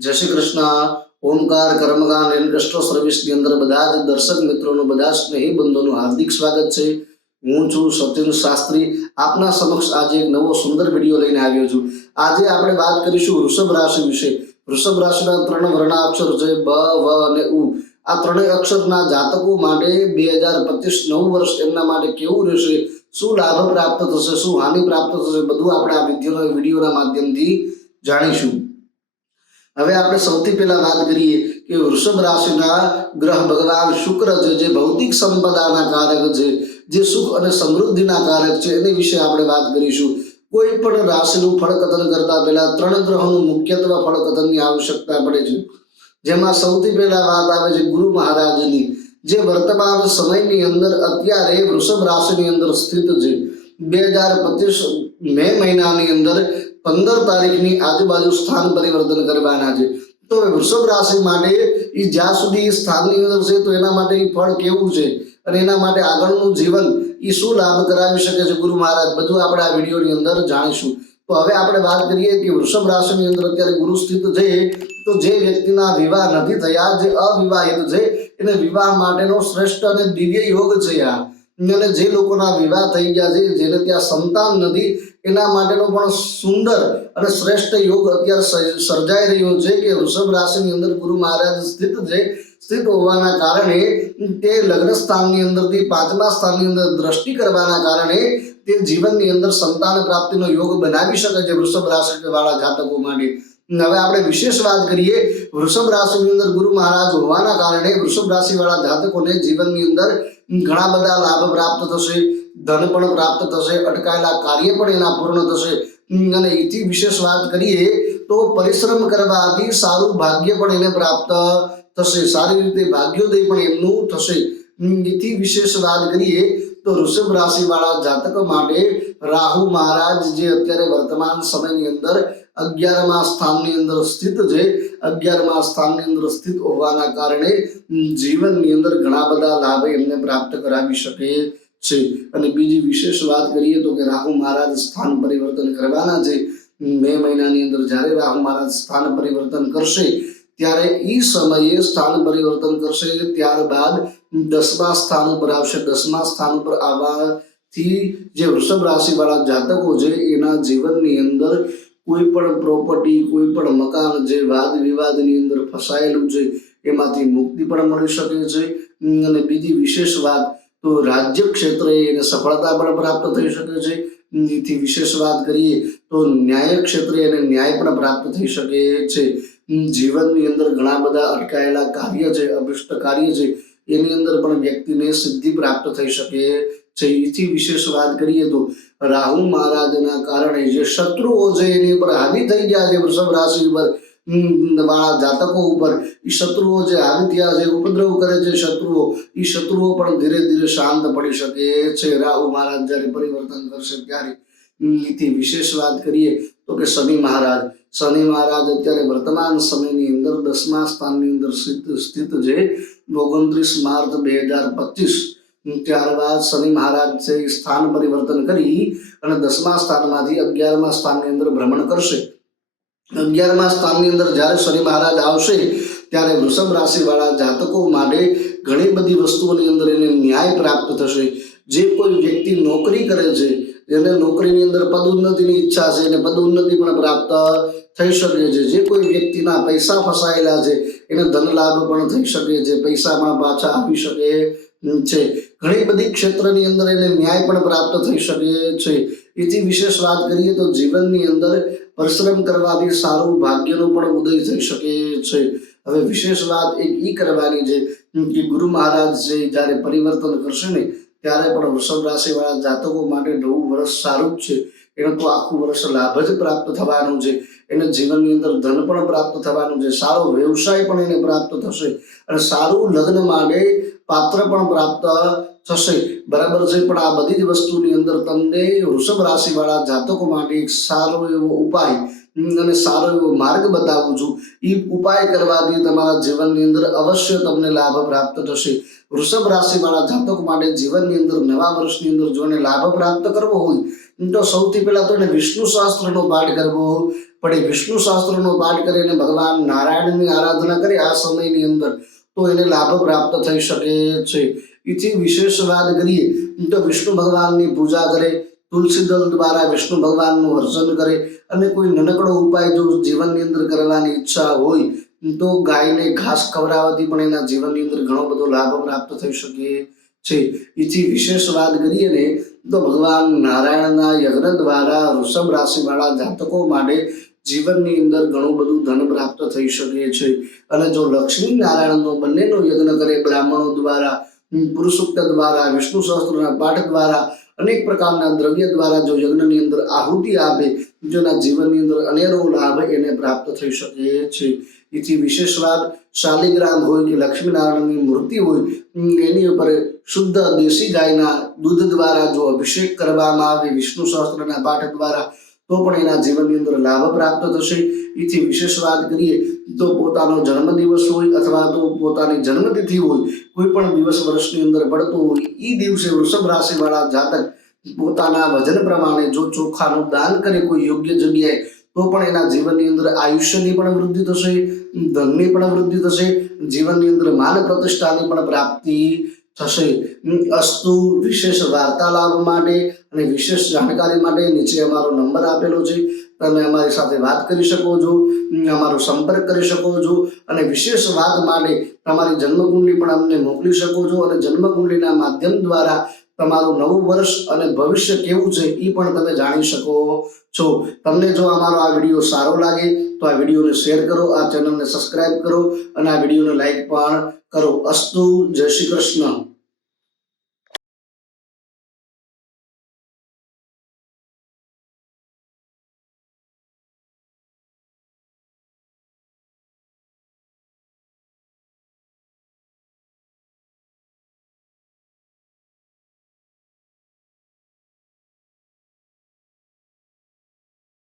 जय श्री कृष्ण। ओमकार कर्मकांड એસ્ટ્રો સર્વિસની અંદર બધા જ દર્શક મિત્રોનું, બધા સ્નેહી બંધુઓનું હાર્દિક સ્વાગત છે। હું છું સત્યન શાસ્ત્રી, આપના સમક્ષ આજે એક નવો સુંદર વિડીયો લઈને આવ્યો છું। આજે આપણે વાત કરીશું વૃષભ રાશિ વિશે। વૃષભ રાશિના 3 વર્ણાક્ષર છે બ, વ અને ઉ। આ ત્રણેય અક્ષરના જાતકો માટે 2025 નવું વર્ષ એમના માટે કેવું રહેશે, શું લાભ પ્રાપ્ત થશે, શું હાનિ પ્રાપ્ત થશે, બધું આપણે આ વિડીયોના માધ્યમથી જાણીશું। હવે આપણે સૌથી પહેલા વાત કરીએ કે વૃષભ રાશિના ગ્રહ ભગવાન શુક્ર છે, જે ભૌતિક સંપદાના કારક છે, જે સુખ અને સમૃદ્ધિના કારક છે, એની વિશે આપણે વાત કરીશું। કોઈ પણ રાશિનું ફળકથન કરતા પહેલા 3 ગ્રહોનું મુખ્યત્વે ફળકથનની આવશ્યકતા પડે છે। જેમાં સૌથી પહેલા વાત આવે છે ગુરુ મહારાજની, જે વર્તમાન સમયની અંદર અત્યારે વૃષભ રાશિની અંદર સ્થિત છે। 2025 મે મહિનાની અંદર 15 તારીખની આજુબાજુ સ્થાન પરિવર્તન કરવાના છે। તો વૃષભ રાશિ માટે જ્યાં સુધી સ્થાનની અંદર છે તો એના માટે ફળ કેવું છે અને એના માટે આગળનું જીવન શું લાભ કરાવી શકે છે ગુરુ મહારાજ, બધું આપણે આ વિડીયોની અંદર જાણીશું। તો હવે આપણે વાત કરીએ કે વૃષભ રાશિની અંદર અત્યારે ગુરુ સ્થિત છે, તો જે વ્યક્તિના વિવાહ નથી થયા, જે અવિવાહિત છે, એને વિવાહ માટેનો શ્રેષ્ઠ અને દિવ્ય યોગ છે આ। અને જે લોકોના વિવાહ થઈ ગયા છે, જેને ત્યાં સંતાન નથી, એના માટેનો પણ સુંદર અને શ્રેષ્ઠ યોગ અત્યારે સર્જાઈ રહ્યો છે કે વૃષભ રાશિની અંદર ગુરુ મહારાજ સ્થિત છે। સ્થિત હોવાના કારણે તે લગ્ન સ્થાનની અંદરથી 5મા સ્થાનની અંદર દ્રષ્ટિ કરવાના કારણે તે જીવનની અંદર સંતાન પ્રાપ્તિનો યોગ બનાવી શકે છે વૃષભ રાશિ વાળા જાતકો માટે। હવે આપણે વિશેષ વાત કરીએ, વૃષભ રાશિની અંદર ગુરુ મહારાજ હોવાના કારણે વૃષભ રાશિ વાળા જાતકોને જીવનની અંદર ઘણા બધા લાભ પ્રાપ્ત થશે, ધન પણ પ્રાપ્ત થશે, અટકાયેલા કાર્ય પણ એના પૂર્ણ થશે। અને એથી વિશેષ વાત કરીએ તો પરિશ્રમ કરવાથી સારું ભાગ્ય પણ એને પ્રાપ્ત થશે, સારી રીતે ભાગ્યોદય પણ એમનું થશે। એથી વિશેષ વાત કરીએ તો વૃષભ રાશિ વાળા જાતકો માટે રાહુ મહારાજ, જે અત્યારે વર્તમાન સમયની અંદર 11મા સ્થાનની અંદર સ્થિત છે, 11મા સ્થાનની અંદર સ્થિત હોવાના કારણે જીવનની અંદર ઘણા બધા લાભ એમને પ્રાપ્ત કરાવી શકે છે। અને બીજી વિશેષ વાત કરીએ તો કે રાહુ મહારાજ સ્થાન પરિવર્તન કરવાના છે મે મહિનાની અંદર। જ્યારે રાહુ મહારાજ સ્થાન પરિવર્તન કરશે ત્યારે એ સમયે સ્થાન પરિવર્તન કરશે, ત્યારબાદ 10મા સ્થાન ઉપર આવશે। 10મા સ્થાન ઉપર આવવાથી જે વૃષભ રાશિ વાળા જાતકો છે એના જીવનની અંદર કોઈ પણ પ્રોપર્ટી, કોઈ પણ મકાન જે વાદ વિવાદની અંદર ફસાયેલું છે એમાંથી મુક્તિ પણ મળી શકે છે। અને બીજી વિશેષ વાત તો રાજ્ય ક્ષેત્રે એને સફળતા પણ પ્રાપ્ત થઈ શકે છે। એથી વિશેષ વાત કરીએ તો ન્યાય ક્ષેત્રે એને ન્યાય પણ પ્રાપ્ત થઈ શકે છે। જીવનની અંદર ઘણા બધા અટકાયેલા કાર્ય છે, અભિષ્ટ કાર્ય છે, એની અંદર પણ વ્યક્તિને સિદ્ધિ પ્રાપ્ત થઈ શકે છે। એથી વિશેષ વાત કરીએ તો રાહુ મહારાજના કારણે જે શત્રુઓ છે એની ઉપર હાવી થઈ ગયા છે વૃષભ રાશિ ઉપર વાળા જાતકો ઉપર, એ શત્રુઓ જે હાવી થયા છે, ઉપદ્રવ કરે છે શત્રુઓ, એ શત્રુઓ પણ ધીરે ધીરે શાંત પડી શકે છે રાહુ મહારાજ જ્યારે પરિવર્તન કરશે ત્યારે। એથી વિશેષ વાત કરીએ તો કે શનિ મહારાજ અત્યારે વર્તમાન સમયની અંદર 10મા સ્થાનની અંદર સ્થિત છે 29 માર્ચ 2025। ત્યારબાદ શનિ મહારાજ છે સ્થાન પરિવર્તન કરી અને 10મા સ્થાનમાંથી 11મા સ્થાનની અંદર ભ્રમણ કરશે। 11મા સ્થાનની અંદર જ્યારે શનિ મહારાજ આવશે ત્યારે વૃષભ રાશિ વાળા જાતકો માટે ઘણી બધી વસ્તુઓની અંદર એને ન્યાય પ્રાપ્ત થશે। જે કોઈ વ્યક્તિ નોકરી કરે છે, એને નોકરીની અંદર પદોન્નતિની ઈચ્છા છે, એને પદોન્નતિ પણ પ્રાપ્ત થઈ શકે છે। જે કોઈ વ્યક્તિના પૈસા ફસાયેલા છે એને ધન લાભ પણ થઈ શકે છે, પૈસા પણ પાછા આવી શકે છે। ઘણી બધી ક્ષેત્રની અંદર એને ન્યાય પણ પ્રાપ્ત થઈ શકે છે। એથી વિશેષ વાત કરીએ તો જીવનની અંદર પરિશ્રમ કરવાથી સારું ભાગ્યનો પણ ઉદય થઈ શકે છે। હવે વિશેષ વાત એ કરવાની છે કે ગુરુ મહારાજ છે જ્યારે પરિવર્તન કરશે ને ત્યારે પણ વૃષભ રાશિ વાળા જાતકો માટે નવું વર્ષ સારું જ છે। એને તો આખું વર્ષ લાભ જ પ્રાપ્ત થવાનું છે, એને જીવનની અંદર ધન પણ પ્રાપ્ત થવાનું છે, સારો વ્યવસાય પણ એને પ્રાપ્ત થશે અને સારું લગ્ન માટે પાત્ર પણ પ્રાપ્ત થશે, બરાબર છે। પણ આ બધી જ વસ્તુની અંદર તમને વૃષભ રાશિ વાળા જાતકો માટે એક સારો એવો ઉપાય અને સારો એવો માર્ગ બતાવું છું। એ ઉપાય કરવાથી તમારા જીવનની અંદર અવશ્ય તમને લાભ પ્રાપ્ત થશે। વૃષભ રાશિ વાળા જાતકો માટે જીવનની અંદર નવા વર્ષની અંદર જો લાભ પ્રાપ્ત કરવો હોય તો સૌથી પહેલા તો એને વિષ્ણુ સહસ્ત્રનો પાઠ કરવો પડે વિષ્ણુ શાસ્ત્રોનો પાઠ કરે અને ભગવાન નારાયણની આરાધના કરે આ સમયની અંદર તો એને લાભ પ્રાપ્ત થઈ શકે છે. એથી વિશેષ વાત કરીએ તો વિષ્ણુ ભગવાનની પૂજા કરે, તુલસી દળ દ્વારા વિષ્ણુ ભગવાનનું અર્ચન કરે અને કોઈ નાનકડો ઉપાય જો જીવનની અંદર કરવાની ઈચ્છા હોય તો ગાયને ઘાસ ખવડાવવાથી પણ એના જીવનની અંદર ઘણો બધો લાભ પ્રાપ્ત થઈ શકે છે. એથી વિશેષ વાત કરીએ ને તો ભગવાન નારાયણના યજ્ઞ દ્વારા વૃષભ રાશિવાળા જાતકો માટે જીવનની અંદર ઘણું બધું ધન પ્રાપ્ત થઈ શકે છે. અને જો લક્ષ્મી નારાયણનો બંનેનો યજ્ઞ કરે બ્રાહ્મણો દ્વારા, પુરુષોક્ત દ્વારા, વિષ્ણુ સહસ્ત્રના પાઠ દ્વારા, અનેક પ્રકારના દ્રવ્ય દ્વારા જો યજ્ઞની અંદર આહુતિ આપે જેના જીવનની અંદર અનેરો લાભ એને પ્રાપ્ત થઈ શકે છે. એથી વિશેષ વાત શાલિગ્રામ હોય કે લક્ષ્મીનારાયણની મૂર્તિ હોય એની ઉપર શુદ્ધ દેશી ગાયના દૂધ દ્વારા જો અભિષેક કરવામાં આવે વિષ્ણુ સહસ્ત્રના પાઠ દ્વારા તો પણ એના જીવનની અંદર લાભ પ્રાપ્ત થશે. એથી વિશેષ વાત કરીએ તો પોતાનો જન્મદિવસ હોય અથવા તો પોતાની જન્મતિથિ હોય, કોઈ પણ દિવસ વર્ષની અંદર પડતો હોય એ દિવસે વૃષભ રાશિવાળા જાતક પોતાના વજન પ્રમાણે જો ચોખાનું દાન કરે કોઈ યોગ્ય જગ્યાએ તો પણ એના જીવનની અંદર આયુષ્યની પણ વૃદ્ધિ થશે, ધનની પણ વૃદ્ધિ થશે, જીવનની અંદર માન પ્રતિષ્ઠાની પણ પ્રાપ્તિ થશે. અસ્તુ. વિશેષ વાર્તાલાપ માટે અને વિશેષ જાણકારી માટે નીચે અમારો નંબર આપેલો છે, તમે અમારી સાથે વાત કરી શકો છો, અમારો સંપર્ક કરી શકો છો અને વિશેષ વાત માટે તમારી જન્મકુંડલી પણ અમને મોકલી શકો છો અને જન્મકુંડલીના માધ્યમ દ્વારા તમારું નવું વર્ષ અને ભવિષ્ય કેવું છે એ પણ તમે જાણી શકો છો. તમને જો અમારો આ વિડીયો સારો લાગે તો આ વિડીયોને શેર કરો, આ ચેનલને સબસ્ક્રાઇબ કરો અને આ વિડીયોને લાઈક પણ કરો. અસ્તુ. જય શ્રી કૃષ્ણ.